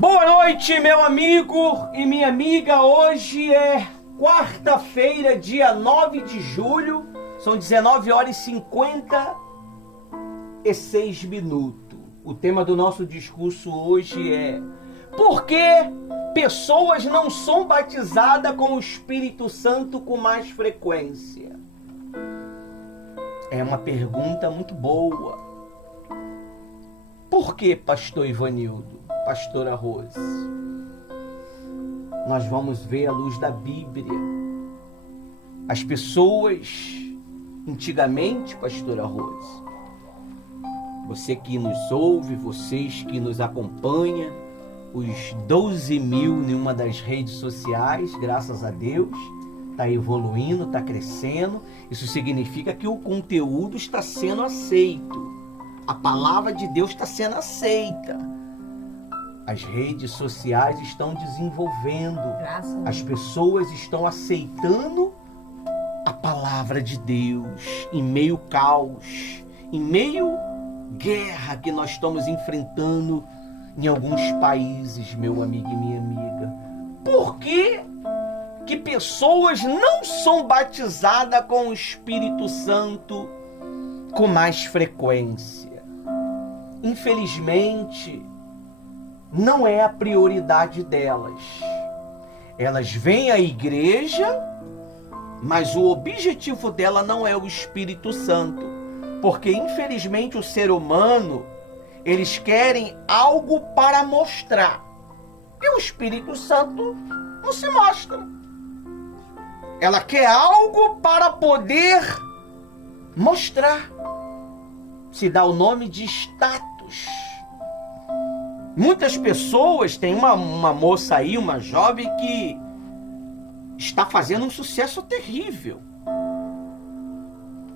Boa noite, meu amigo e minha amiga. Hoje é quarta-feira, dia 9 de julho. São 19 horas e 56 minutos. O tema do nosso discurso hoje é: por que pessoas não são batizadas com o Espírito Santo com mais frequência? É uma pergunta muito boa. Por que, pastor Ivanildo? Pastora Rose? Nós vamos ver à luz da Bíblia. As pessoas, antigamente, pastora Rose, você que nos ouve, vocês que nos acompanham, os 12 mil em uma das redes sociais, graças a Deus, está evoluindo, está crescendo. Isso significa que o conteúdo está sendo aceito. A palavra de Deus está sendo aceita. As redes sociais estão desenvolvendo. As pessoas estão aceitando a palavra de Deus em meio caos, em meio guerra que nós estamos enfrentando em alguns países, meu amigo e minha amiga. Por que pessoas não são batizadas com o Espírito Santo com mais frequência? Infelizmente, não é a prioridade delas. Elas vêm à igreja, mas o objetivo dela não é o Espírito Santo. Porque, infelizmente, o ser humano, eles querem algo para mostrar. E o Espírito Santo não se mostra. Ela quer algo para poder mostrar. Se dá o nome de status. Muitas pessoas, tem uma moça aí, uma jovem que está fazendo um sucesso terrível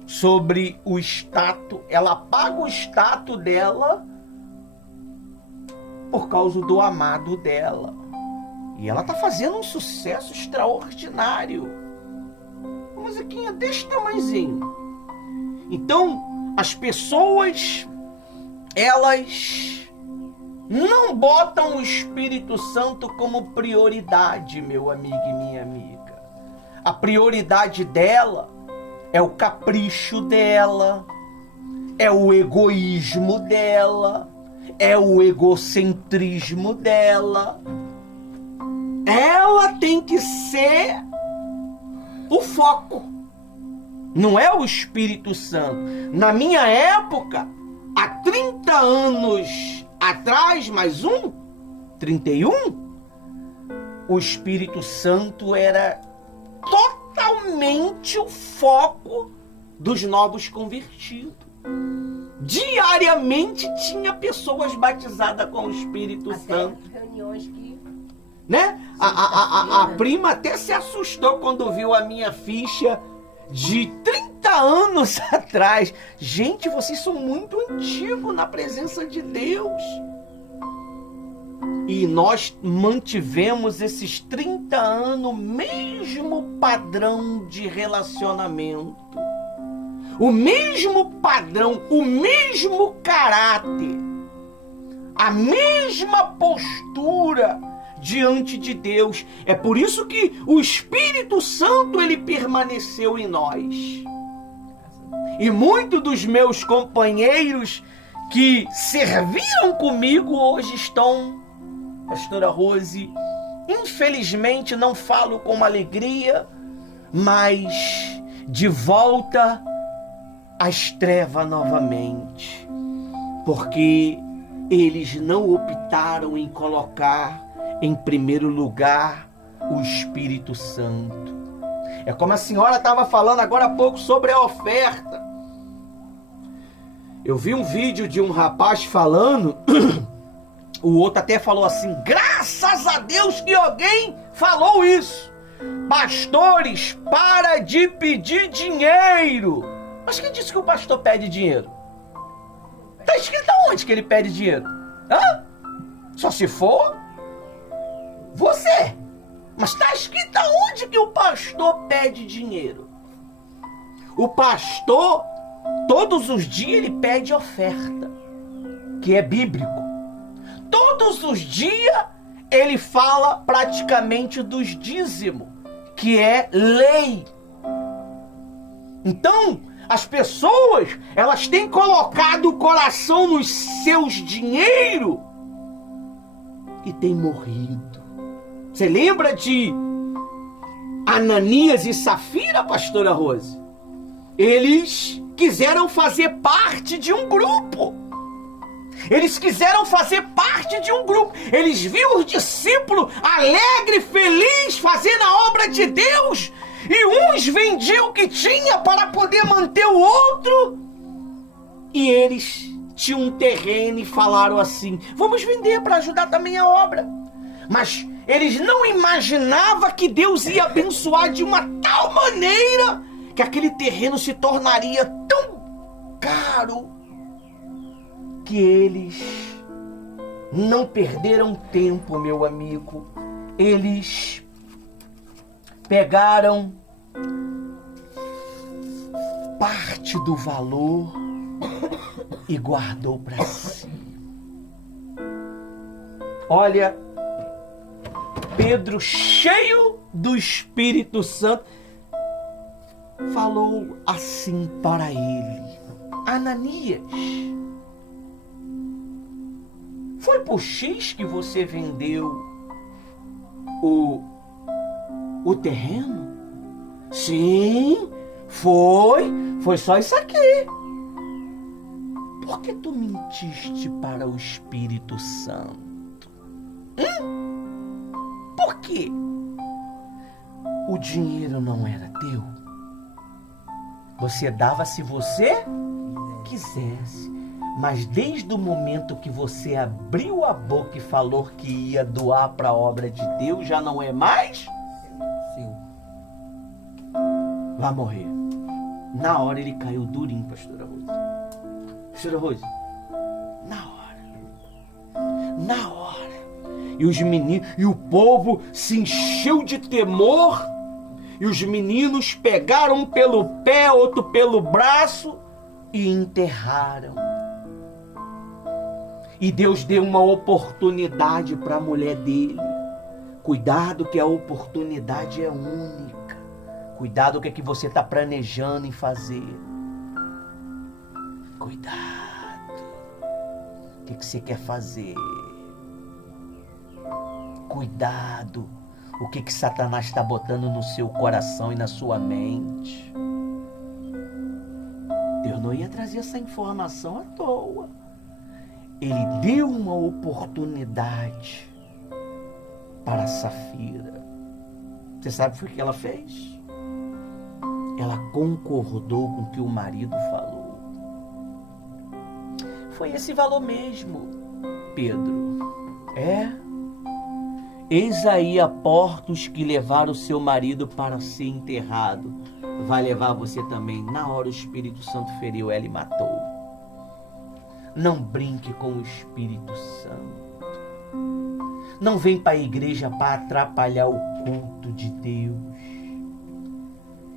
sobre o status. Ela paga o status dela por causa do amado dela. E ela está fazendo um sucesso extraordinário. Uma musiquinha desse tamanhozinho. Então, as pessoas, elas não botam o Espírito Santo como prioridade, meu amigo e minha amiga. A prioridade dela é o capricho dela, é o egoísmo dela, é o egocentrismo dela. Ela tem que ser o foco, não é o Espírito Santo. Na minha época, há 30 anos atrás, mais 31, o Espírito Santo era totalmente o foco dos novos convertidos. Diariamente tinha pessoas batizadas com o Espírito Santo. Reuniões que... Né? A prima até se assustou quando viu a minha ficha de 30 anos atrás. Gente, vocês são muito antigos na presença de Deus. E nós mantivemos esses 30 anos o mesmo padrão de relacionamento. O mesmo padrão, o mesmo caráter. A mesma postura diante de Deus. É por isso que o Espírito Santo, ele permaneceu em nós. E muitos dos meus companheiros que serviram comigo hoje estão, pastora Rose, infelizmente não falo com alegria, mas de volta às trevas novamente. Porque eles não optaram em colocar em primeiro lugar o Espírito Santo. É como a senhora estava falando agora há pouco sobre a oferta. Eu vi um vídeo de um rapaz falando, o outro até falou assim: graças a Deus que alguém falou isso. Pastores, para de pedir dinheiro. Mas quem disse que o pastor pede dinheiro? Está escrito aonde que ele pede dinheiro? Hã? Só se for você. Mas está escrito aonde que o pastor pede dinheiro? O pastor, todos os dias, ele pede oferta, que é bíblico. Todos os dias ele fala praticamente dos dízimos, que é lei. Então, as pessoas, elas têm colocado o coração nos seus dinheiros e têm morrido. Você lembra de Ananias e Safira, pastora Rose? Eles quiseram fazer parte de um grupo. Eles quiseram fazer parte de um grupo. Eles viram os discípulos alegres, felizes, fazendo a obra de Deus. E uns vendiam o que tinha para poder manter o outro. E eles tinham um terreno e falaram assim: vamos vender para ajudar também a obra. Mas eles não imaginavam que Deus ia abençoar de uma tal maneira que aquele terreno se tornaria tão caro que eles não perderam tempo, meu amigo. Eles pegaram parte do valor e guardou para si. Olha, Pedro, cheio do Espírito Santo, falou assim para ele: Ananias, foi por X que você vendeu o terreno? Sim, foi só isso aqui. Por que tu mentiste para o Espírito Santo? Por quê? O dinheiro não era teu. Você dava se você quisesse. Mas desde o momento que você abriu a boca e falou que ia doar para a obra de Deus, já não é mais seu. Vai morrer. Na hora ele caiu durinho, pastora Rose. Pastora Rose, na hora. E os meninos, e o povo se encheu de temor. E os meninos pegaram um pelo pé, outro pelo braço e enterraram. E Deus deu uma oportunidade para a mulher dele. Cuidado que a oportunidade é única. Cuidado com o que você está planejando em fazer. Cuidado. O que você quer fazer? Cuidado. O que Satanás está botando no seu coração e na sua mente. Deus não ia trazer essa informação à toa. Ele deu uma oportunidade para Safira. Você sabe o que ela fez? Ela concordou com o que o marido falou. Foi esse valor mesmo, Pedro. Eis aí a portos que levaram o seu marido para ser enterrado. Vai levar você também. Na hora o Espírito Santo feriu ela e matou. Não brinque com o Espírito Santo. Não vem para a igreja para atrapalhar o culto de Deus.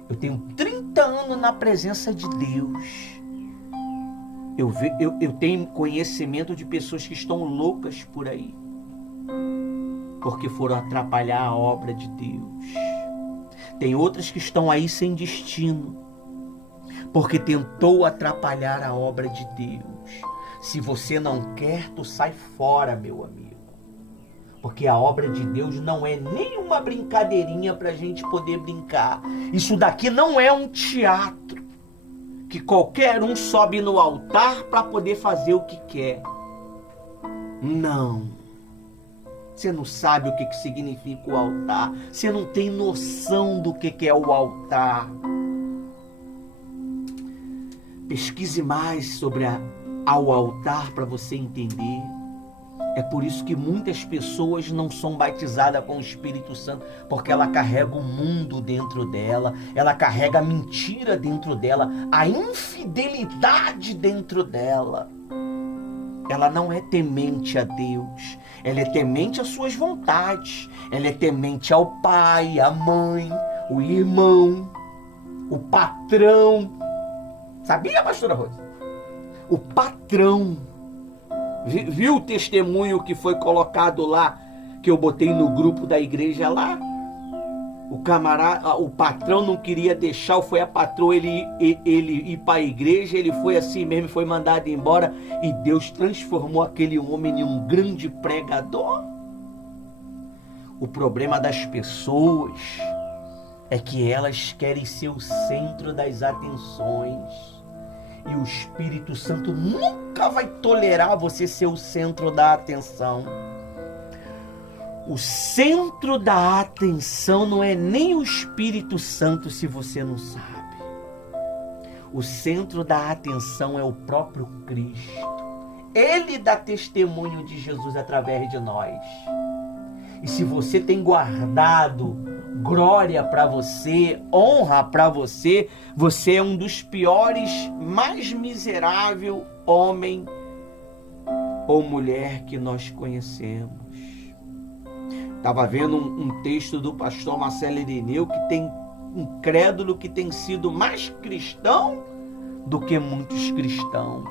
Eu tenho 30 anos na presença de Deus. Eu tenho conhecimento de pessoas que estão loucas por aí, porque foram atrapalhar a obra de Deus. Tem outras que estão aí sem destino, porque tentou atrapalhar a obra de Deus. Se você não quer, tu sai fora, meu amigo. Porque a obra de Deus não é nenhuma brincadeirinha para a gente poder brincar. Isso daqui não é um teatro que qualquer um sobe no altar para poder fazer o que quer. Não. Você não sabe o que significa o altar. Você não tem noção do que é o altar. Pesquise mais sobre ao altar para você entender. É por isso que muitas pessoas não são batizadas com o Espírito Santo, porque ela carrega o mundo dentro dela, ela carrega a mentira dentro dela, a infidelidade dentro dela. Ela não é temente a Deus, ela é temente às suas vontades, ela é temente ao pai, à mãe, o irmão, o patrão. Sabia, pastora Rosa? O patrão. Viu o testemunho que foi colocado lá, que eu botei no grupo da igreja lá. O camarada, o patrão não queria deixar, foi a patroa ele ir para a igreja, ele foi assim mesmo, foi mandado embora, e Deus transformou aquele homem em um grande pregador. O problema das pessoas é que elas querem ser o centro das atenções, e o Espírito Santo nunca vai tolerar você ser o centro da atenção. O centro da atenção não é nem o Espírito Santo, se você não sabe. O centro da atenção é o próprio Cristo. Ele dá testemunho de Jesus através de nós. E se você tem guardado glória para você, honra para você, você é um dos piores, mais miserável homem ou mulher que nós conhecemos. Estava vendo um texto do pastor Marcelo Irineu, que tem um crédulo que tem sido mais cristão do que muitos cristãos.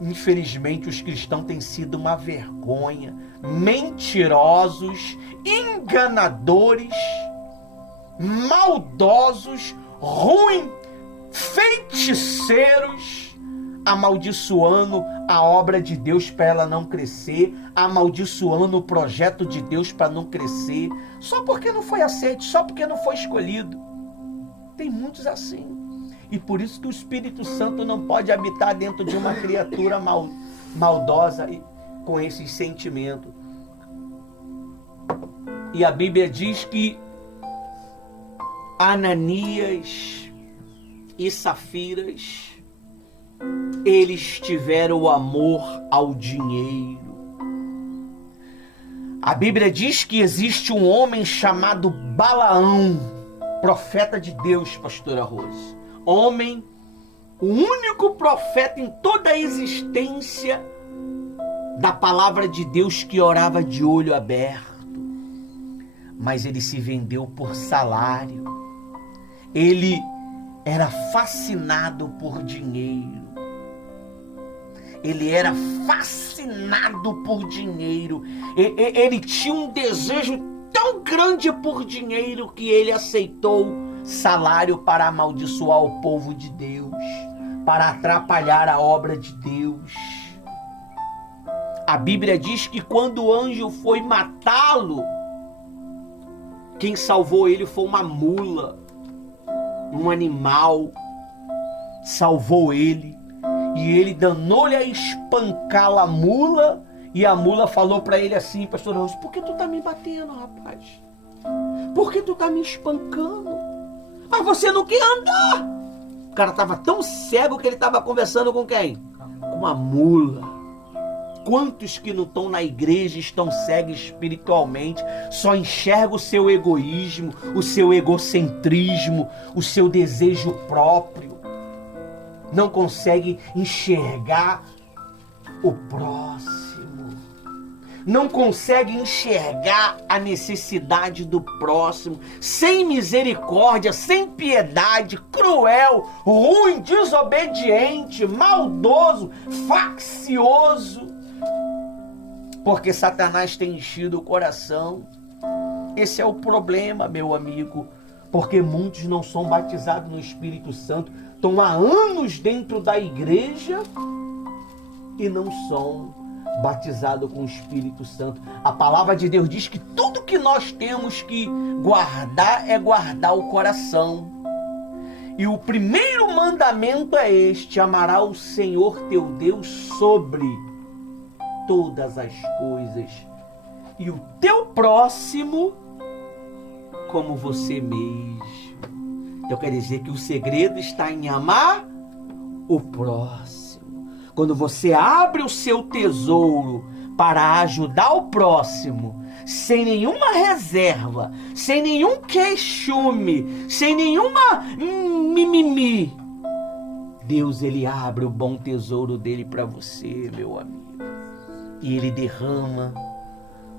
Infelizmente, os cristãos têm sido uma vergonha, mentirosos, enganadores, maldosos, ruins, feiticeiros, amaldiçoando a obra de Deus para ela não crescer, amaldiçoando o projeto de Deus para não crescer, só porque não foi aceito, só porque não foi escolhido. Tem muitos assim. E por isso que o Espírito Santo não pode habitar dentro de uma criatura maldosa com esses sentimentos. E a Bíblia diz que Ananias e Safiras, eles tiveram o amor ao dinheiro. A Bíblia diz que existe um homem chamado Balaão, profeta de Deus, pastora Rose. Homem, o único profeta em toda a existência da palavra de Deus que orava de olho aberto. Mas ele se vendeu por salário. Ele era fascinado por dinheiro. Ele era fascinado por dinheiro. Ele tinha um desejo tão grande por dinheiro que ele aceitou salário para amaldiçoar o povo de Deus, para atrapalhar a obra de Deus. A Bíblia diz que quando o anjo foi matá-lo, quem salvou ele foi uma mula, um animal, salvou ele. E ele danou-lhe a espancá a mula, e a mula falou para ele assim: pastor Rose, por que tu tá me batendo, rapaz? Por que tu tá me espancando? Mas você não quer andar. O cara estava tão cego que ele estava conversando com quem? Com uma mula. Quantos que não estão na igreja estão cegos espiritualmente, só enxergam o seu egoísmo, o seu egocentrismo, o seu desejo próprio. Não consegue enxergar o próximo. Não consegue enxergar a necessidade do próximo. Sem misericórdia, sem piedade, cruel, ruim, desobediente, maldoso, faccioso. Porque Satanás tem enchido o coração. Esse é o problema, meu amigo. Porque muitos não são batizados no Espírito Santo. Estão há anos dentro da igreja e não são batizados com o Espírito Santo. A palavra de Deus diz que tudo que nós temos que guardar é guardar o coração. E o primeiro mandamento é este: amará o Senhor teu Deus sobre todas as coisas, e o teu próximo como você mesmo. Então quer dizer que o segredo está em amar o próximo. Quando você abre o seu tesouro para ajudar o próximo, sem nenhuma reserva, sem nenhum queixume, sem nenhuma mimimi, Deus, ele abre o bom tesouro dele para você, meu amigo. E ele derrama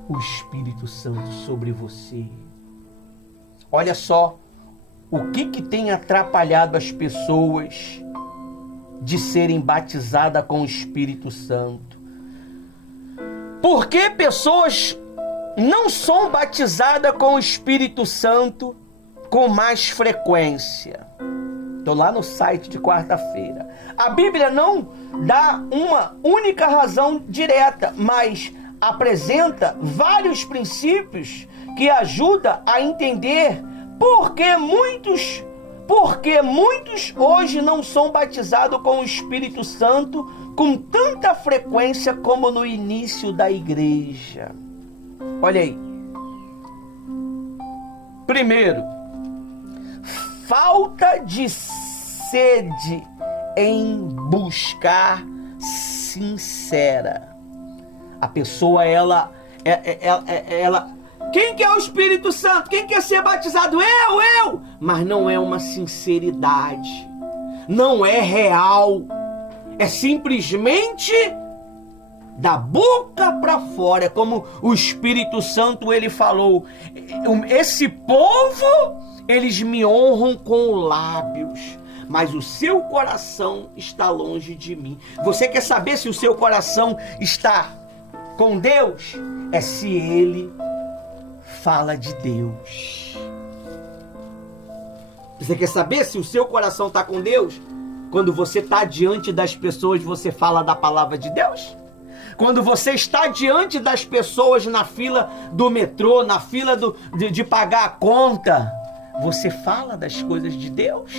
o Espírito Santo sobre você. Olha só o que tem atrapalhado as pessoas de serem batizadas com o Espírito Santo. Por que pessoas não são batizadas com o Espírito Santo com mais frequência? Estou lá no site de quarta-feira. A Bíblia não dá uma única razão direta, mas apresenta vários princípios que ajudam a entender por que muitos hoje não são batizados com o Espírito Santo com tanta frequência como no início da igreja. Olha aí. Primeiro, falta de sede em buscar sincera. A pessoa, ela... Quem quer o Espírito Santo? Quem quer ser batizado? Eu! Mas não é uma sinceridade. Não é real. É simplesmente da boca para fora. É como o Espírito Santo, ele falou. Esse povo, eles me honram com lábios, mas o seu coração está longe de mim. Você quer saber se o seu coração está com Deus? É se ele fala de Deus. Você quer saber se o seu coração está com Deus? Quando você está diante das pessoas, você fala da palavra de Deus? Quando você está diante das pessoas na fila do metrô, na fila de pagar a conta, você fala das coisas de Deus?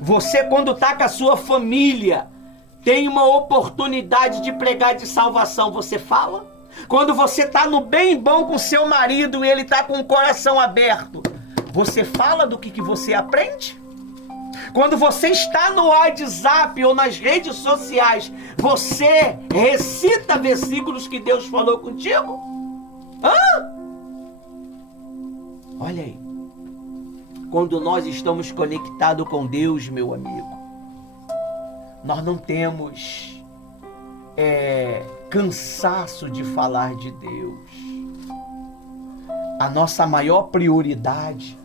Você, quando está com a sua família, tem uma oportunidade de pregar de salvação, você fala? Quando você está no bem bom com seu marido e ele está com o coração aberto, você fala do que você aprende? Quando você está no WhatsApp ou nas redes sociais, você recita versículos que Deus falou contigo? Olha aí. Quando nós estamos conectados com Deus, meu amigo, nós não temos cansaço de falar de Deus. A nossa maior prioridade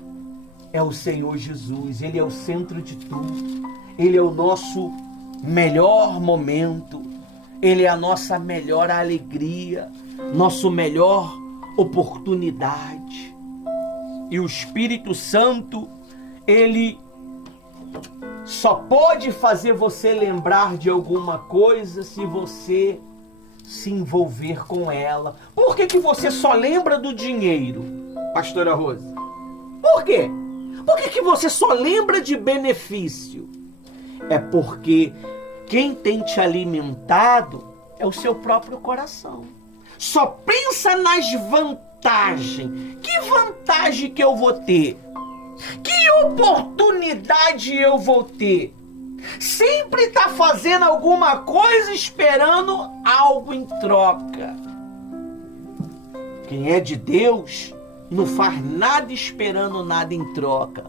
é o Senhor Jesus. Ele é o centro de tudo. Ele é o nosso melhor momento. Ele é a nossa melhor alegria, nosso melhor oportunidade. E o Espírito Santo, ele só pode fazer você lembrar de alguma coisa se você se envolver com ela. Por que você só lembra do dinheiro, pastora Rose? Por quê? Por que você só lembra de benefício? É porque quem tem te alimentado é o seu próprio coração. Só pensa nas vantagens. Que vantagem que eu vou ter? Que oportunidade eu vou ter? Sempre está fazendo alguma coisa esperando algo em troca. Quem é de Deus não faz nada esperando nada em troca.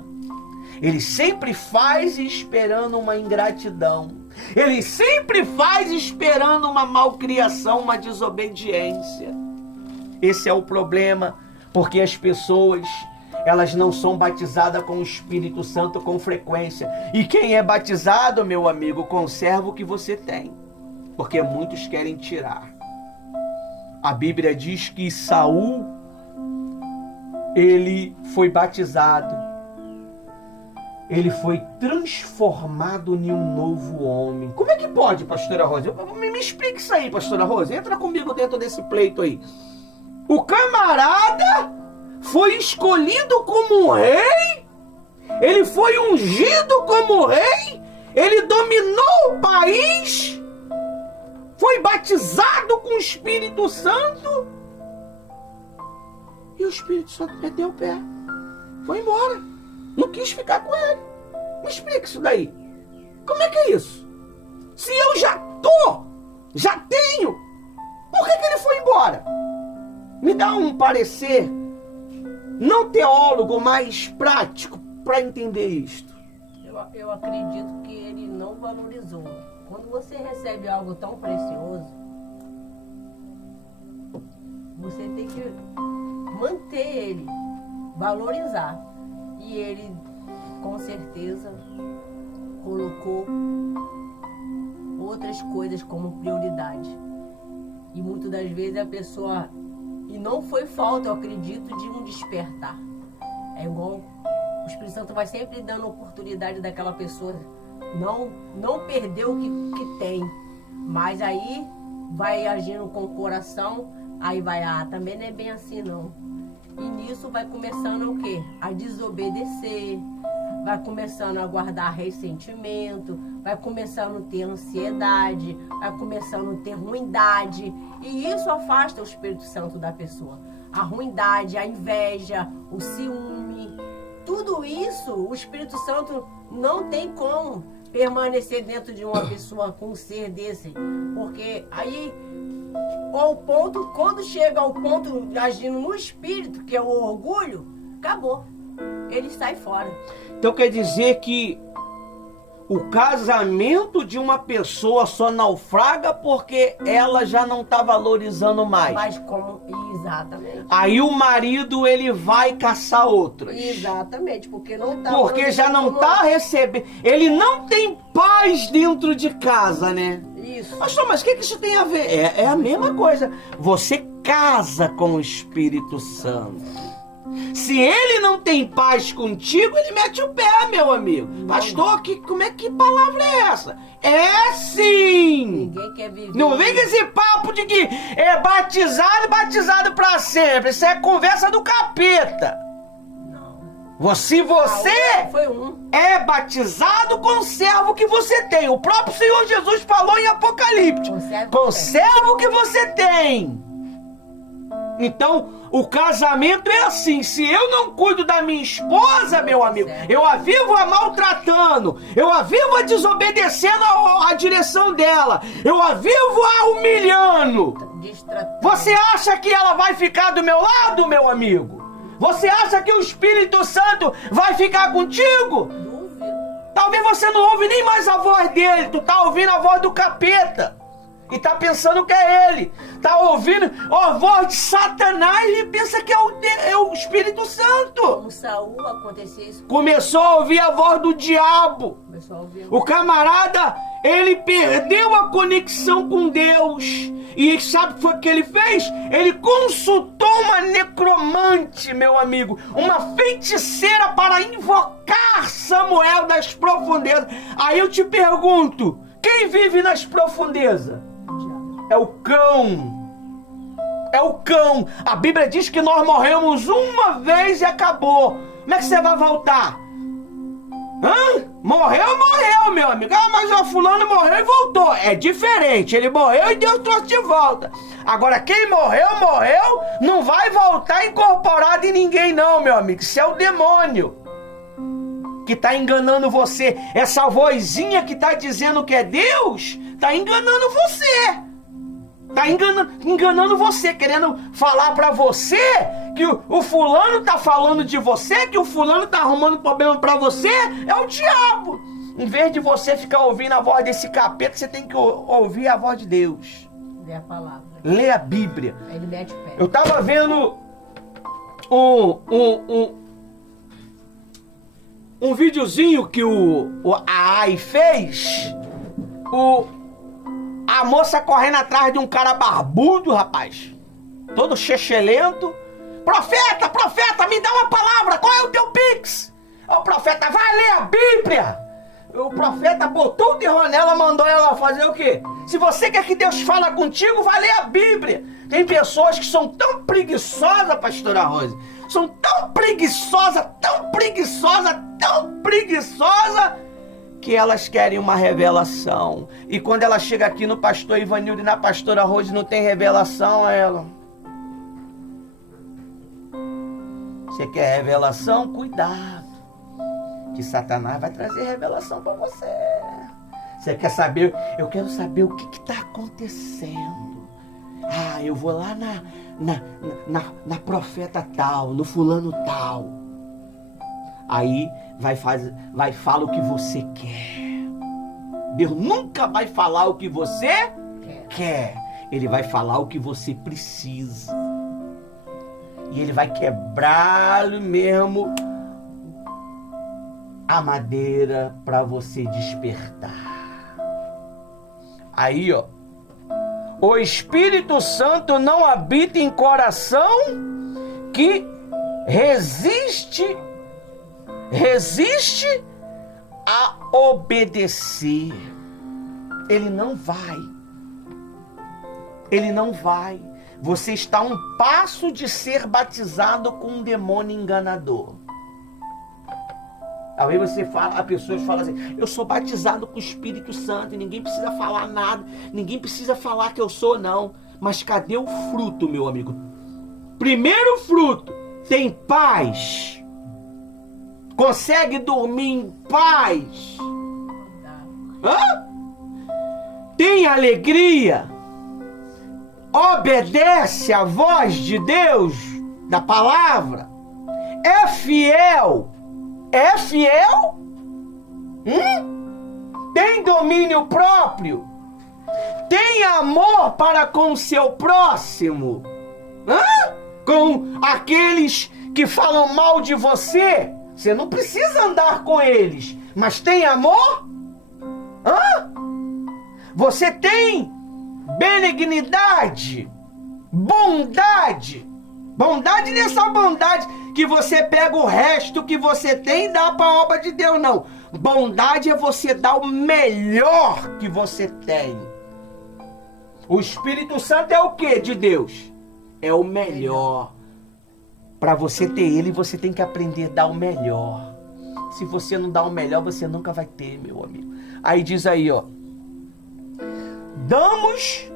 Ele sempre faz esperando uma ingratidão. Ele sempre faz esperando uma malcriação, uma desobediência. Esse é o problema, porque as pessoas, elas não são batizadas com o Espírito Santo com frequência. E quem é batizado, meu amigo, conserva o que você tem, porque muitos querem tirar. A Bíblia diz que Saul, ele foi batizado, ele foi transformado em um novo homem. Como é que pode, pastora Rosa? Me explique isso aí, pastora Rosa. Entra comigo dentro desse pleito aí. O camarada foi escolhido como rei, ele foi ungido como rei, ele dominou o país, foi batizado com o Espírito Santo, e o Espírito Santo meteu o pé, foi embora, não quis ficar com ele. Me explica isso daí. Como é que é isso? Se eu já tenho, por que ele foi embora? Me dá um parecer não teólogo, mas prático, para entender isto. Eu acredito que ele não valorizou. Quando você recebe algo tão precioso, você tem que manter ele, valorizar. E ele, com certeza, colocou outras coisas como prioridade. E muitas das vezes a pessoa... E não foi falta, eu acredito, de um despertar. É igual o Espírito Santo vai sempre dando oportunidade daquela pessoa não perder o que tem. Mas aí vai agindo com o coração, aí vai, também não é bem assim não. E nisso vai começando o quê? A desobedecer, vai começando a guardar ressentimento, vai começando a ter ansiedade, vai começando a ter ruindade. E isso afasta o Espírito Santo da pessoa. A ruindade, a inveja, o ciúme, tudo isso o Espírito Santo não tem como permanecer dentro de uma pessoa com um ser desse. Porque aí, ao ponto, quando chega ao ponto agindo no espírito, que é o orgulho, acabou. Ele sai fora. Então quer dizer que o casamento de uma pessoa só naufraga porque ela já não está valorizando mais. Mas como... Exatamente. Aí o marido, ele vai caçar outras. Exatamente, porque não tá... Porque já não está recebendo. Ele não tem paz dentro de casa, né? Isso. Pastor, mas o que isso tem a ver? É a mesma coisa. Você casa com o Espírito Santo. Se ele não tem paz contigo, ele mete o pé, meu amigo. Pastor, que palavra é essa? É sim! Ninguém quer viver. Não vem com esse papo de que é batizado pra sempre. Isso é conversa do capeta. Não. Se você Foi um. é batizado, conserva o que você tem. O próprio Senhor Jesus falou em Apocalipse. Conserva o que você tem. Então, o casamento é assim. Se eu não cuido da minha esposa, meu amigo, eu a vivo a maltratando, eu a vivo a desobedecendo a direção dela, eu a vivo a humilhando. Você acha que ela vai ficar do meu lado, meu amigo? Você acha que o Espírito Santo vai ficar contigo? Dúvida. Talvez você não ouve nem mais a voz dele, tu tá ouvindo a voz do capeta. E tá pensando que é ele. Tá ouvindo a voz de Satanás e pensa que é o Espírito Santo. Como Saul acontecia isso. Começou a ouvir a voz do diabo. Começou a ouvir. O camarada, ele perdeu a conexão com Deus. E sabe o que foi que ele fez? Ele consultou uma necromante, meu amigo. Uma feiticeira para invocar Samuel das profundezas. Aí eu te pergunto, quem vive nas profundezas? É o cão. É o cão. A Bíblia diz que nós morremos uma vez e acabou. Como é que você vai voltar? Morreu, meu amigo. Mas o fulano morreu e voltou. É diferente. Ele morreu e Deus trouxe de volta. Agora, quem morreu, não vai voltar incorporado em ninguém não, meu amigo. Isso é o demônio que está enganando você. Essa vozinha que está dizendo que é Deus, está enganando você. Está enganando você, querendo falar para você que o fulano está falando de você, que o fulano está arrumando problema para você. É o diabo. Em vez de você ficar ouvindo a voz desse capeta, você tem que ouvir a voz de Deus. Lê a palavra. Lê a Bíblia. Aí ele mete o pé. Eu estava vendo um videozinho que a AI fez. A moça correndo atrás de um cara barbudo, rapaz. Todo chechelento. Profeta, me dá uma palavra. Qual é o teu pix? O profeta, vai ler a Bíblia. O profeta botou o terror nela, mandou ela fazer o quê? Se você quer que Deus fale contigo, vai ler a Bíblia. Tem pessoas que são tão preguiçosas, pastora Rose. São tão preguiçosas, que elas querem uma revelação. E quando ela chega aqui no pastor Ivanildo e na pastora Rose não tem revelação, ela... Você quer revelação? Cuidado, que Satanás vai trazer revelação para você. Você quer saber? Eu quero saber o que está acontecendo. Eu vou lá na profeta tal, no fulano tal. Aí vai falar o que você quer. Deus nunca vai falar o que você quer. Ele vai falar o que você precisa. E ele vai quebrar mesmo a madeira para você despertar. Aí, O Espírito Santo não habita em coração que resiste a obedecer. Ele não vai. Ele não vai. Você está a um passo de ser batizado com um demônio enganador. Aí você fala, as pessoas falam assim: eu sou batizado com o Espírito Santo e ninguém precisa falar nada, ninguém precisa falar que eu sou, não. Mas cadê o fruto, meu amigo? Primeiro fruto, tem paz? Consegue dormir em paz? Hã? Tem alegria? Obedece à voz de Deus, da palavra? É fiel? É fiel? Tem domínio próprio? Tem amor para com o seu próximo? Com aqueles que falam mal de você? Você não precisa andar com eles, mas tem amor? Você tem benignidade, bondade? Bondade nessa bondade que você pega o resto que você tem e dá para a obra de Deus, não. Bondade é você dar o melhor que você tem. O Espírito Santo é o que de Deus? É o melhor. Para você ter ele, você tem que aprender a dar o melhor. Se você não dá o melhor, você nunca vai ter, meu amigo. Aí diz aí, ó: Damos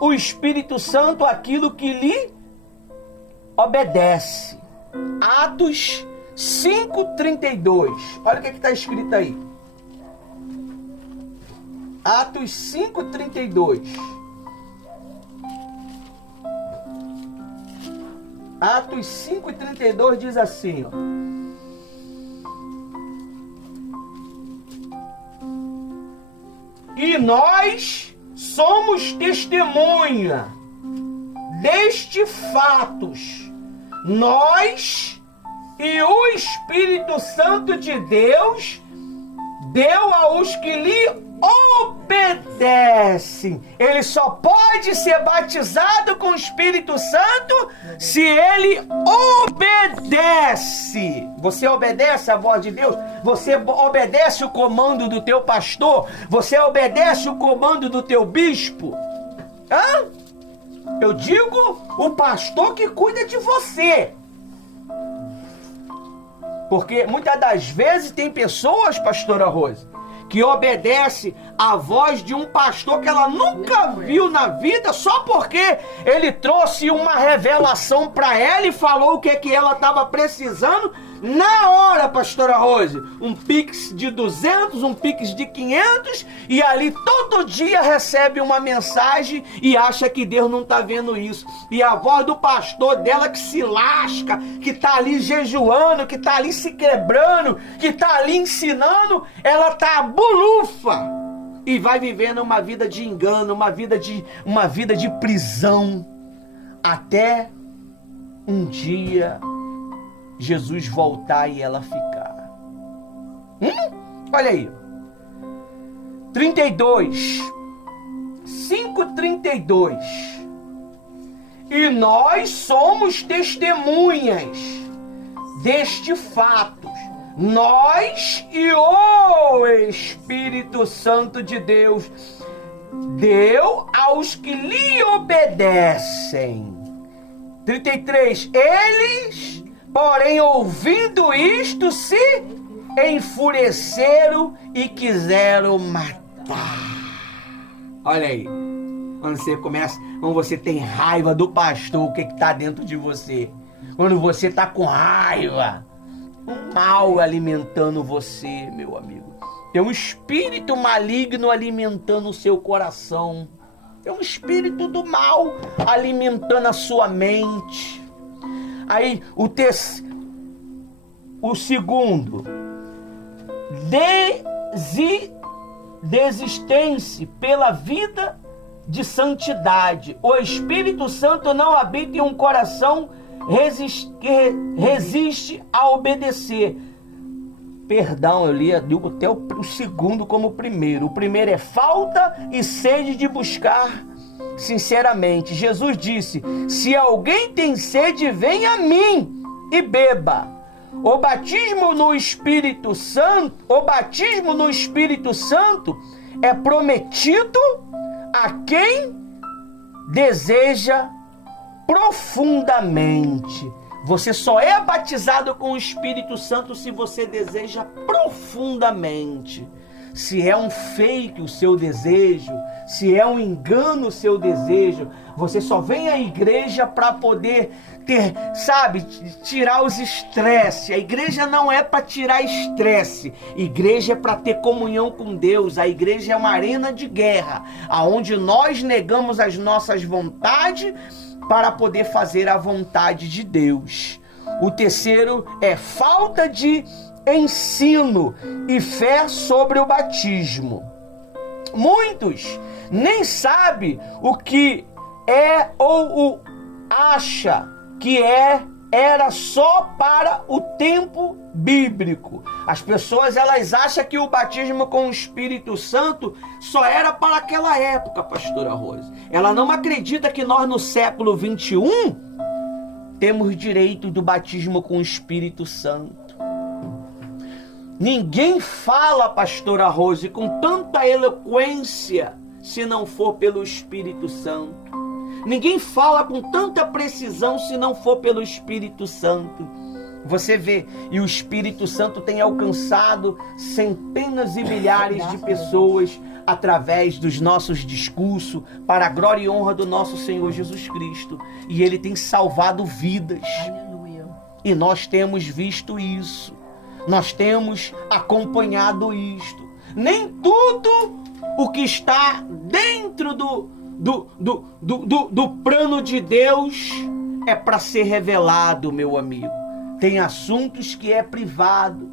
o Espírito Santo aquilo que lhe obedece. Atos 5:32. Olha o que está escrito aí. Atos 5:32. Atos 5:32 diz assim, ó: e nós somos testemunha destes fatos, nós e o Espírito Santo de Deus deu aos que lhe obedecem. Ele só pode ser batizado com o Espírito Santo se ele obedece. Você obedece à voz de Deus? Você obedece o comando do teu pastor? Você obedece o comando do teu bispo? Eu digo o pastor que cuida de você. Porque muitas das vezes tem pessoas, pastora Rose, que obedece à voz de um pastor que ela nunca viu na vida, só porque ele trouxe uma revelação para ela e falou o que ela estava precisando na hora, pastora Rose. Um pix de 200, um pix de 500, e ali todo dia recebe uma mensagem e acha que Deus não está vendo isso. E a voz do pastor dela que se lasca, que está ali jejuando, que está ali se quebrando, que está ali ensinando, ela está bulufa e vai vivendo uma vida de engano, uma vida de prisão, até um dia Jesus voltar e ela ficar. Olha aí. 5:32. E nós somos testemunhas deste fato. Nós e o Espírito Santo de Deus deu aos que lhe obedecem. 33. Eles, porém, ouvindo isto, se enfureceram e quiseram matar. Olha aí. Quando você tem raiva do pastor, o que está dentro de você? Quando você está com raiva, um mal alimentando você, meu amigo. Tem um espírito maligno alimentando o seu coração. Tem um espírito do mal alimentando a sua mente. Aí o segundo, desistência pela vida de santidade. O Espírito Santo não habita em um coração que resiste a obedecer. Perdão, eu li até o segundo como o primeiro. O primeiro é falta e sede de buscar sinceramente. Jesus disse: se alguém tem sede, venha a mim e beba. O batismo no Espírito Santo é prometido a quem deseja profundamente. Você só é batizado com o Espírito Santo se você deseja profundamente. Se é um fake o seu desejo, se é um engano o seu desejo, você só vem à igreja para poder ter, tirar os estresses. A igreja não é para tirar estresse. A igreja é para ter comunhão com Deus. A igreja é uma arena de guerra, aonde nós negamos as nossas vontades para poder fazer a vontade de Deus. O terceiro é falta de ensino e fé sobre o batismo. Muitos nem sabem o que é ou acha que era só para o tempo bíblico. As pessoas, elas acham que o batismo com o Espírito Santo só era para aquela época, pastora Rose. Ela não acredita que nós no século 21 temos direito do batismo com o Espírito Santo. Ninguém fala, pastora Rose, com tanta eloquência se não for pelo Espírito Santo. Ninguém fala com tanta precisão se não for pelo Espírito Santo. Você vê, e o Espírito Santo tem alcançado centenas e milhares de pessoas através dos nossos discursos, para a glória e honra do nosso Senhor Jesus Cristo. E Ele tem salvado vidas. Aleluia. E nós temos visto isso. Nós temos acompanhado isto. Nem tudo o que está dentro do plano de Deus é para ser revelado, meu amigo. Tem assuntos que é privado,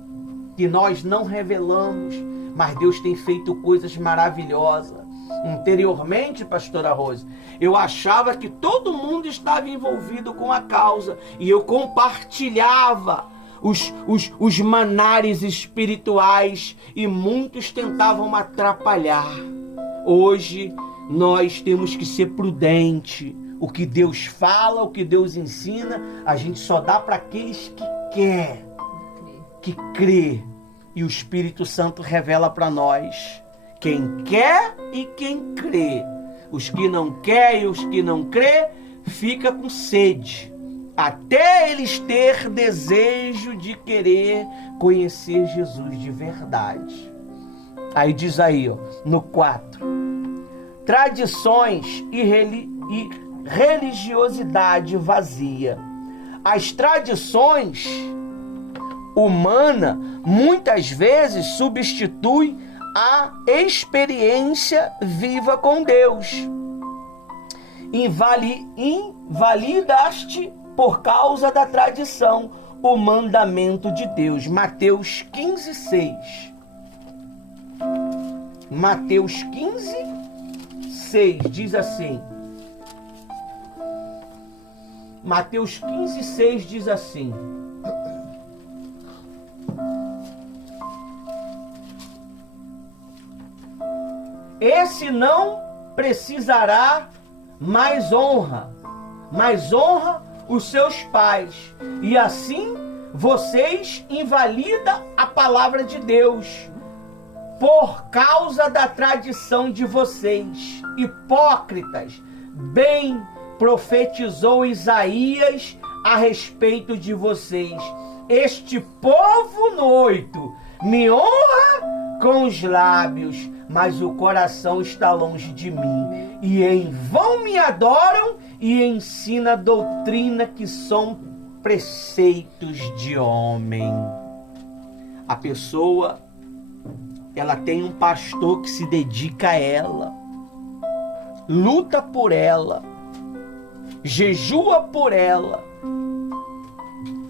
que nós não revelamos, mas Deus tem feito coisas maravilhosas. Anteriormente, pastora Rose, eu achava que todo mundo estava envolvido com a causa e eu compartilhava os manares espirituais e muitos tentavam atrapalhar. Hoje nós temos que ser prudente. O que Deus fala, o que Deus ensina, a gente só dá para aqueles que quer, que crê. E o Espírito Santo revela para nós quem quer e quem crê. Os que não querem e os que não crê, fica com sede, até eles ter desejo de querer conhecer Jesus de verdade. Aí diz aí, ó, no 4, tradições e religiosidade vazia. As tradições humanas muitas vezes substituem a experiência viva com Deus. Invalidaste por causa da tradição o mandamento de Deus. Mateus 15:6. Mateus 15:6 diz assim. Mateus 15:6 diz assim: esse não precisará mais honra, mas honra os seus pais. E assim vocês invalidam a palavra de Deus por causa da tradição de vocês. Hipócritas, bem profetizou Isaías a respeito de vocês. Este povo, no 8, me honra com os lábios, mas o coração está longe de mim. E em vão me adoram e ensina doutrina que são preceitos de homem. A pessoa, ela tem um pastor que se dedica a ela, luta por ela, jejua por ela,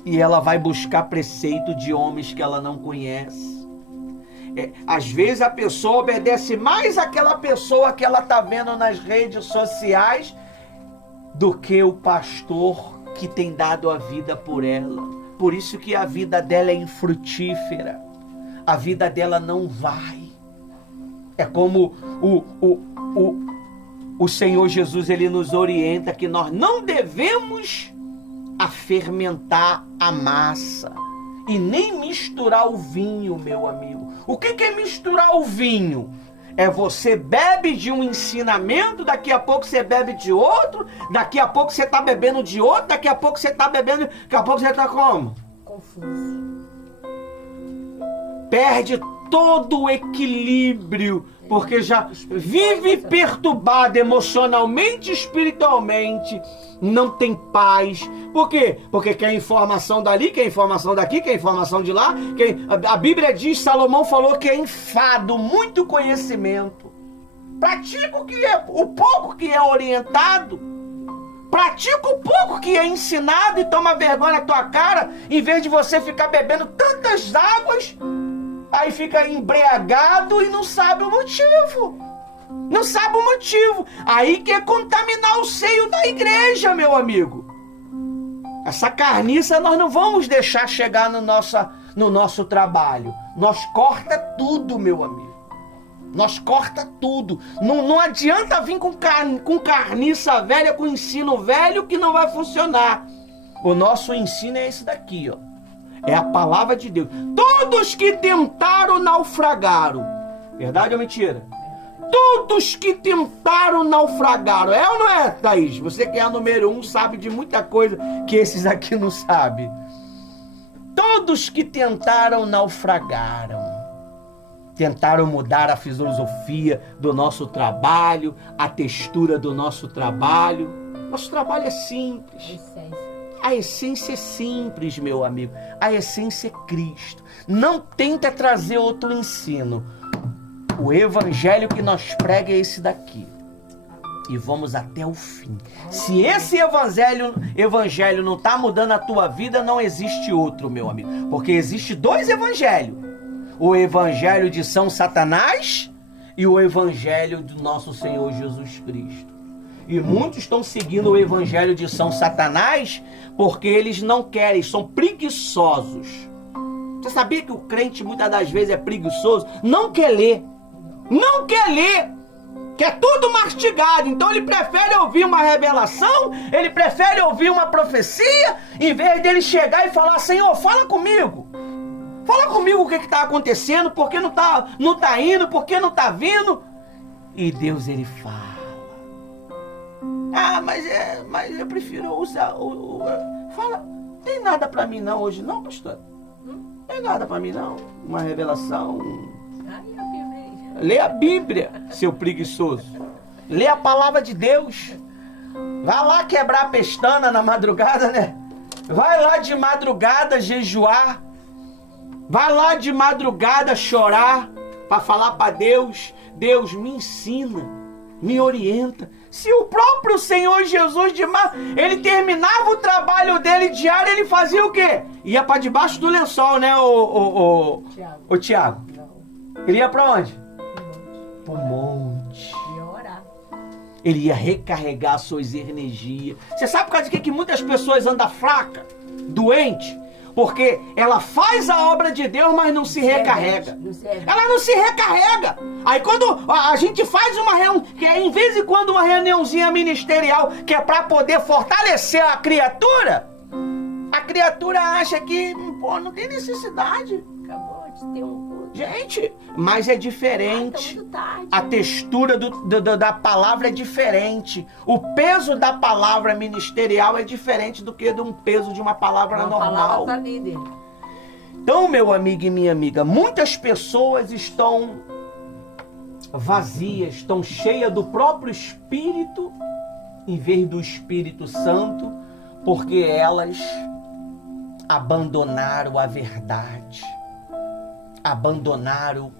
e ela vai buscar preceito de homens que ela não conhece. Às vezes a pessoa obedece mais àquela pessoa que ela está vendo nas redes sociais do que o pastor que tem dado a vida por ela. Por isso que a vida dela é infrutífera. a vida dela não vai. É como o Senhor Jesus, ele nos orienta que nós não devemos fermentar a massa e nem misturar o vinho, meu amigo. O que é misturar o vinho? É você bebe de um ensinamento, daqui a pouco você bebe de outro, daqui a pouco você está bebendo de outro, daqui a pouco você está bebendo, daqui a pouco você está como? Confuso. Perde todo o equilíbrio, porque já vive perturbado emocionalmente, espiritualmente, não tem paz. Por quê? Porque quer informação dali, quer informação daqui, quer informação de lá. A Bíblia diz, Salomão falou que é enfado, muito conhecimento. Pratica o pouco que é orientado. Pratica o pouco que é ensinado e toma vergonha na tua cara, em vez de você ficar bebendo tantas águas. Aí fica embriagado e não sabe o motivo. Não sabe o motivo. Aí quer contaminar o seio da igreja, meu amigo. Essa carniça nós não vamos deixar chegar no nosso trabalho. Nós corta tudo, meu amigo. Nós corta tudo. Não adianta vir com carniça velha, com ensino velho que não vai funcionar. O nosso ensino é esse daqui, ó. É a palavra de Deus. Todos que tentaram naufragaram. Verdade ou mentira? Todos que tentaram naufragaram. É ou não é, Thaís? Você que é a número 1 sabe de muita coisa que esses aqui não sabem. Todos que tentaram naufragaram. Tentaram mudar a filosofia do nosso trabalho, a textura do nosso trabalho. Nosso trabalho é simples. A essência é simples, meu amigo. A essência é Cristo. Não tenta trazer outro ensino. O evangelho que nós pregamos é esse daqui. E vamos até o fim. Se esse evangelho não está mudando a tua vida, não existe outro, meu amigo. Porque existe 2 evangelhos. O evangelho de São Satanás e o evangelho do nosso Senhor Jesus Cristo. E muitos estão seguindo o evangelho de São Satanás porque eles não querem, são preguiçosos. Você sabia que o crente muitas das vezes é preguiçoso? Não quer ler. Não quer ler. Quer tudo mastigado. Então ele prefere ouvir uma revelação, ele prefere ouvir uma profecia, em vez dele chegar e falar, Senhor, fala comigo. Fala comigo o que está acontecendo, por que não tá indo, por que não está vindo. E Deus, ele fala. Ah, mas eu prefiro usar fala, tem nada pra mim não hoje não, pastor? Tem nada pra mim não? Uma revelação? Lê a Bíblia, seu preguiçoso. Lê a palavra de Deus. Vai lá quebrar a pestana na madrugada, né? Vai lá de madrugada jejuar. Vai lá de madrugada chorar para falar para Deus. Deus, me ensina, me orienta. Se o próprio Senhor Jesus, ele terminava o trabalho dele diário, ele fazia o quê? Ia para debaixo do lençol, né, o Tiago? Ele ia para onde? Para o monte. Ia orar. Ele ia recarregar suas energias. Você sabe por causa de que muitas pessoas andam fracas, doentes? Porque ela faz a obra de Deus, mas não se recarrega. Ela não se recarrega. Aí quando a gente faz uma reunião, que é em vez de quando uma reuniãozinha ministerial, que é para poder fortalecer a criatura acha que, pô, não tem necessidade. Acabou de ter um culto. Gente, mas é diferente. Tá muito tarde. A textura da palavra é diferente. O peso da palavra ministerial é diferente do que de um peso de uma palavra normal. Palavra pra líder. Então, meu amigo e minha amiga, muitas pessoas estão vazias, estão cheias do próprio Espírito, em vez do Espírito Santo, porque elas abandonaram a verdade, abandonaram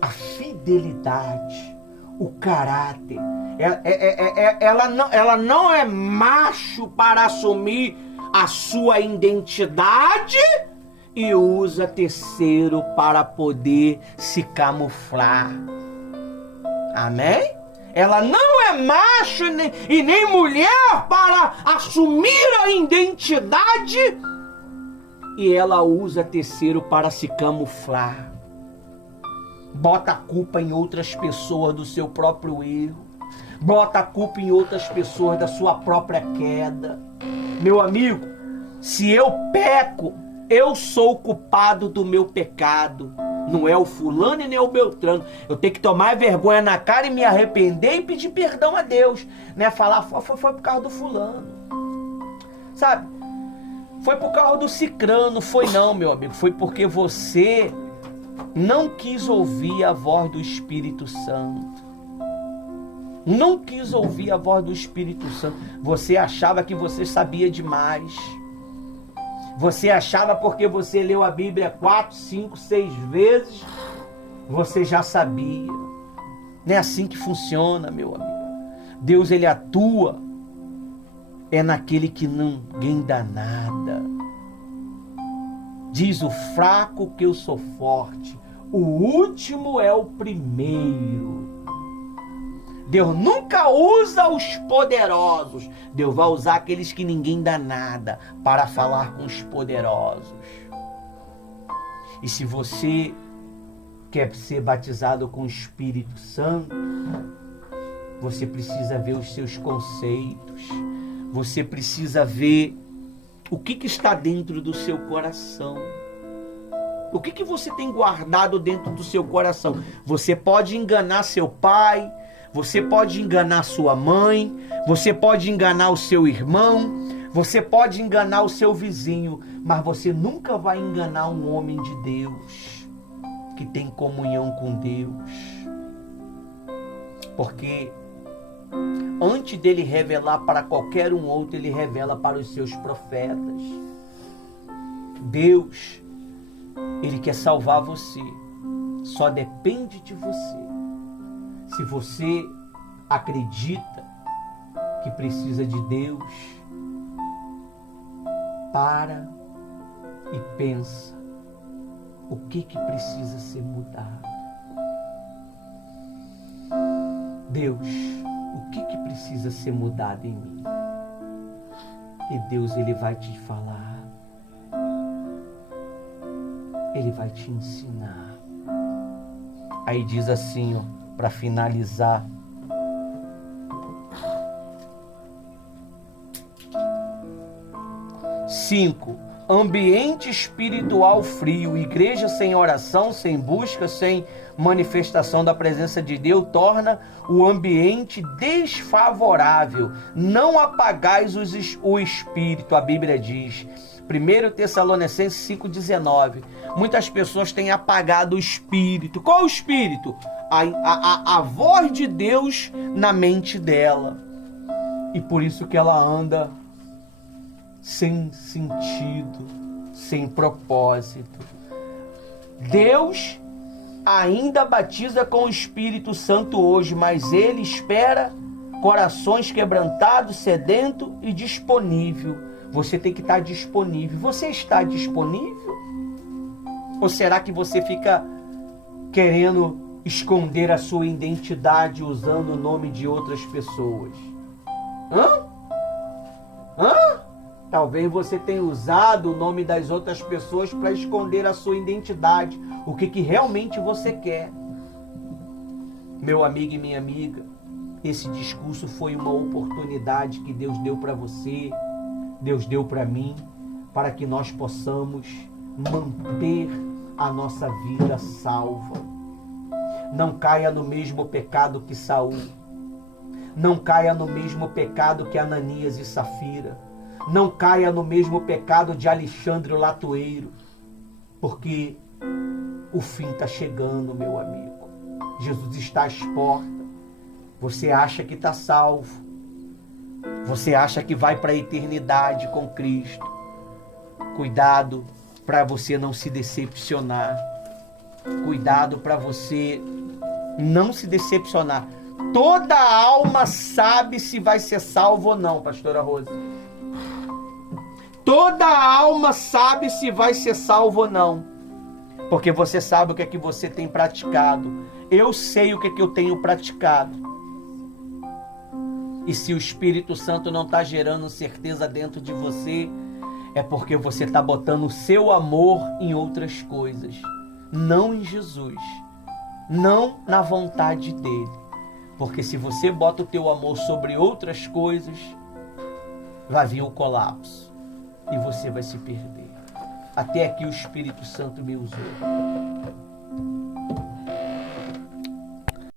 a fidelidade, o caráter. Ela não é macho para assumir a sua identidade e usa terceiro para poder se camuflar. Amém? Ela não é macho e nem mulher para assumir a identidade e ela usa terceiro para se camuflar. Bota a culpa em outras pessoas do seu próprio erro. Bota a culpa em outras pessoas da sua própria queda. Meu amigo, se eu peco, eu sou o culpado do meu pecado. Não é o fulano e nem o Beltrano. Eu tenho que tomar vergonha na cara e me arrepender e pedir perdão a Deus. Né? Falar, foi por causa do fulano. Sabe? Foi por causa do cicrano. Foi não, meu amigo. Foi porque você não quis ouvir a voz do Espírito Santo. Não quis ouvir a voz do Espírito Santo. Você achava que você sabia demais. Você achava porque você leu a Bíblia 4, 5, 6 vezes, você já sabia. Não é assim que funciona, meu amigo. Deus, ele atua é naquele que ninguém dá nada. Diz o fraco que eu sou forte. O último é o primeiro. Deus nunca usa os poderosos. Deus vai usar aqueles que ninguém dá nada para falar com os poderosos. E se você quer ser batizado com o Espírito Santo, você precisa ver os seus conceitos. Você precisa ver o que está dentro do seu coração. O que você tem guardado dentro do seu coração? Você pode enganar seu pai, você pode enganar sua mãe, você pode enganar o seu irmão, você pode enganar o seu vizinho, mas você nunca vai enganar um homem de Deus, que tem comunhão com Deus. Porque antes dele revelar para qualquer um outro, ele revela para os seus profetas. Deus, ele quer salvar você. Só depende de você. Se você acredita que precisa de Deus, para e pensa o que precisa ser mudado. Deus, o que precisa ser mudado em mim? E Deus, ele vai te falar. Ele vai te ensinar. Aí diz assim, ó, para finalizar. Cinco, ambiente espiritual frio, igreja sem oração, sem busca, sem manifestação da presença de Deus, torna o ambiente desfavorável. Não apagais o espírito, a Bíblia diz. 1 Tessalonicenses 5,19. Muitas pessoas têm apagado o espírito. Qual o espírito? A voz de Deus na mente dela. E por isso que ela anda sem sentido, sem propósito. Deus ainda batiza com o Espírito Santo hoje, mas ele espera corações quebrantados, sedentos e disponível. Você tem que estar disponível. Você está disponível? Ou será que você fica querendo esconder a sua identidade usando o nome de outras pessoas? Talvez você tenha usado o nome das outras pessoas para esconder a sua identidade. O que realmente você quer. Meu amigo e minha amiga, esse discurso foi uma oportunidade que Deus deu para você, Deus deu para mim, para que nós possamos manter a nossa vida salva. Não caia no mesmo pecado que Saul. Não caia no mesmo pecado que Ananias e Safira. Não caia no mesmo pecado de Alexandre o Latoeiro. Porque o fim está chegando, meu amigo. Jesus está às portas. Você acha que está salvo. Você acha que vai para a eternidade com Cristo. Cuidado para você não se decepcionar. Cuidado para você não se decepcionar. Toda alma sabe se vai ser salvo ou não, pastora Rosa. Toda alma sabe se vai ser salvo ou não. Porque você sabe o que é que você tem praticado. Eu sei o que é que eu tenho praticado. E se o Espírito Santo não está gerando certeza dentro de você, é porque você está botando o seu amor em outras coisas, não em Jesus, não na vontade dele. Porque se você bota o teu amor sobre outras coisas, vai vir o colapso e você vai se perder. Até aqui o Espírito Santo me usou.